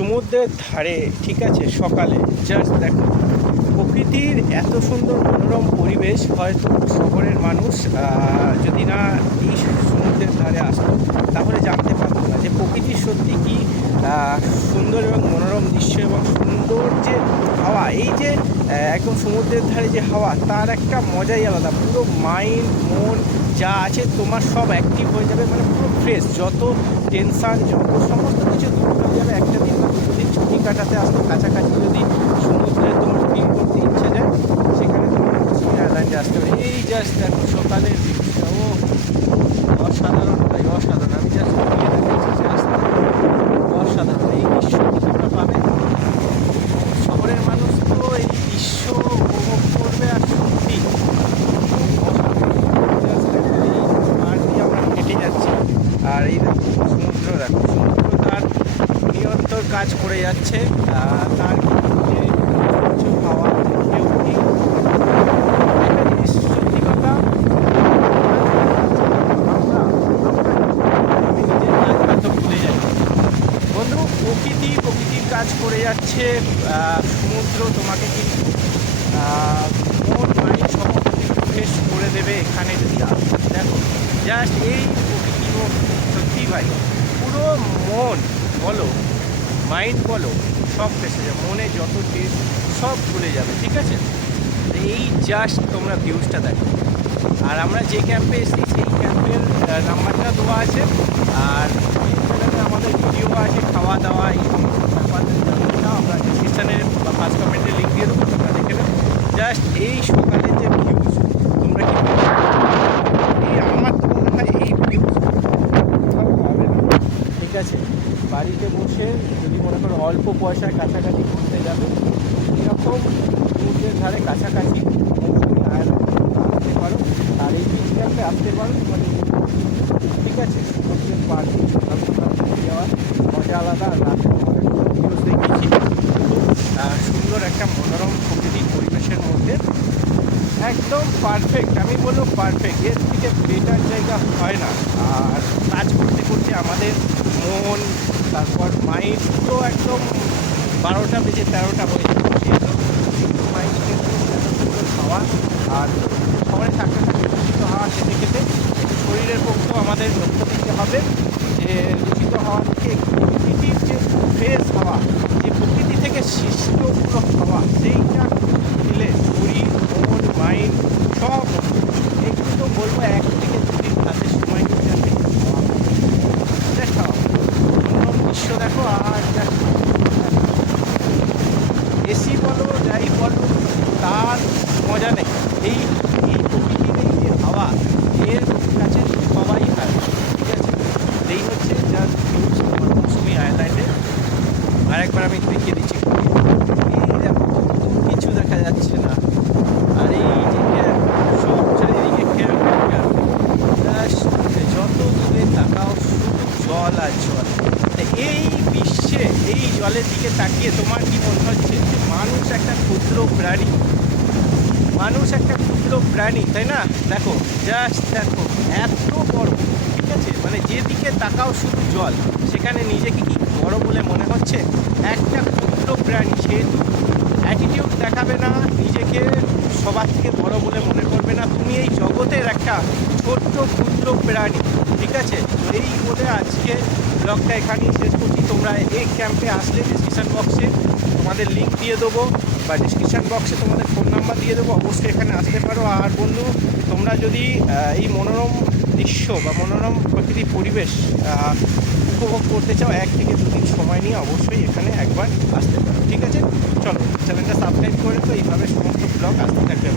সমুদ্রের ধারে, ঠিক আছে, সকালে জাস্ট দেখো প্রকৃতির এত সুন্দর মনোরম পরিবেশ। হয়তো শহরের মানুষ যদি না এই সমুদ্রের ধারে আসতো তাহলে জানতে পারতো না যে প্রকৃতির সত্যি কি সুন্দর এবং মনোরম দৃশ্য এবং সুন্দর যে হাওয়া। এই যে একদম সমুদ্রের ধারে যে হাওয়া, তার একটা মজাই আলাদা। পুরো মাইন্ড মন যা আছে তোমার সব অ্যাক্টিভ হয়ে যাবে, মানে পুরো ফ্রেশ। যত টেনশান যত সমস্ত কিছু দূর হয়ে যাবে। একটা দিন বা দুটো দিন ছুটি কাটাতে আসতে কাছাকাছি যদি সমুদ্রে তোমার ফিল করতে ইচ্ছে যায়, সেখানে তোমার মৌসুমী আইল্যান্ডে আসতে হবে। এই জাস্ট দেখো সকালের ভিউটা, ও অসাধারণ ভাই, অসাধারণ। আমি জাস্ট দেখাচ্ছি, জাস্ট অসাধারণ এই দৃশ্য তোমরা পাবে। শহরের মানুষ তো এই দৃশ্য উপভোগ করবে আর সত্যি আমরা হেঁটে যাচ্ছি আর এই দেখো সমুদ্র, দেখো সমুদ্র তার নিরন্তর কাজ করে যাচ্ছে। তার যে কিছু হাওয়া কেউ নেই। একটা জিনিস সত্যি কথা, আমি নিজের কাজ হয়তো ভুলে যাই বন্ধু। প্রকৃতির কাজ করে যাচ্ছে। সমুদ্র তোমাকে কিন্তু মন মাইন্ড সমস্ত কিছু ফ্রেশ করে দেবে এখানে যদি আসো। দেখো জাস্ট এই প্রকৃতি সত্যি ভাই, পুরো মন বলো মাইন্ড বলো সব ফেসে যাবে, মনে যত টেস্ট সব ভুলে যাবে, ঠিক আছে। এই জাস্ট তোমরা ভিউজটা দেখো। আর আমরা যে ক্যাম্পে এসেছি সেই ক্যাম্পের নাম্বারটা দেওয়া আছে, আর আমাদের ভিডিও আছে, খাওয়া দাওয়া এই সমস্ত ব্যাপারটা আমরা ডিসক্রিপশানে বা ফার্স্ট কমেন্টে লিঙ্ক দিয়ে দেবো, তোমরা দেখে নেবে। জাস্ট এই সকালের যে ভিউজ তোমরা কি এই আমার তো মনে হয় এই ভিউজ পাবে না, ঠিক আছে। বাড়িতে বসে যদি মনে করো অল্প পয়সায় কাছাকাছি ঘুরতে যাবে, এরকম সমুদ্রের ধারে কাছাকাছি মৌসুমী আইল্যান্ডে আসতে পারো। আর এই বিচ ক্যাম্পে আসতে পারো, মানে ঠিক আছে। সমুদ্রের পাড়ে যাওয়ার মজা আলাদা। আর রাতে তোমাদের ভিউজ দেখিয়েছি সুন্দর একটা মনোরম প্রকৃতির পরিবেশের মধ্যে, একদম পারফেক্ট। আমি বলবো পারফেক্ট, এর থেকে বেটার জায়গা হয় না। আর কাজ করতে করতে আমাদের মন, তারপর মাইন্ড তো একদম 12টা বেজে 13টা হয়ে যাবে। কিন্তু মাইন্ড সুন্দর খাওয়া আর শহরে থাকতে থাকতে দূষিত হাওয়া খেতে খেতে শরীরের পক্ষেও আমাদের লক্ষ্য দিতে হবে যে দূষিত হাওয়া থেকে প্রকৃতির যে ফ্রেশ হাওয়া, যে প্রকৃতি থেকে সৃষ্ট পুরো হাওয়া, সেইটা দিলে শরীর মন মাইন্ড সব একটু তো বলবো 1 থেকে 2 দিন তাদের সময় নিয়ে যাতে খাওয়া মনোরম দৃশ্য দেখো। আর এসি বলো যাই বলো তার মজা নেই। এই প্রকৃতির এই যে হাওয়া, এর কাছে সবাই হার, ঠিক আছে। এই হচ্ছে জাস্ট ভিউজ মৌসুমী আইল্যান্ডে। আরেকবার আমি দেখিয়ে দিচ্ছি, এই দেখো কিছু দেখা যাচ্ছে না। আর এই যে সব চারিদিকে ক্যাম্প, যত দূরে তাকাও শুধু জল আর জল। এই বিশ্বে এই জলের দিকে তাকিয়ে তোমার কি মনে হচ্ছে যে মানুষ একটা ক্ষুদ্র প্রাণী, মানুষ একটা ক্ষুদ্র প্রাণী, তাই না? দেখো জাস্ট দেখো এত বড়, ঠিক আছে। মানে যেদিকে তাকাও শুধু জল, সেখানে নিজেকে কি বড় বলে মনে হচ্ছে? একটা ক্ষুদ্র প্রাণী, সেহেতু অ্যাটিটিউড দেখাবে না, নিজেকে সবার থেকে বড় বলে মনে করবে না। তুমি এই জগতের একটা ছোট্ট ক্ষুদ্র প্রাণী, ঠিক আছে। তো এই বলে আজকে ব্লগটা এখানেই শেষ করছি। তোমরা এই ক্যাম্পে আসলে ডিসক্রিপশান বক্সে তোমাদের লিঙ্ক দিয়ে দেবো বা ডিসক্রিপশান বক্সে তোমাদের ফোন নাম্বার দিয়ে দেবো, অবশ্যই এখানে আসতে পারো। আর বন্ধু, তোমরা যদি এই মনোরম দৃশ্য বা মনোরম প্রকৃতির পরিবেশ উপভোগ করতে চাও, 1 থেকে 2 দিন সময় নিয়ে অবশ্যই এখানে একবার আসতে পারো, ঠিক আছে। চলো চ্যানেলটা সাবস্ক্রাইব করে তো এইভাবে সমস্ত ব্লগ আসতে থাকবে।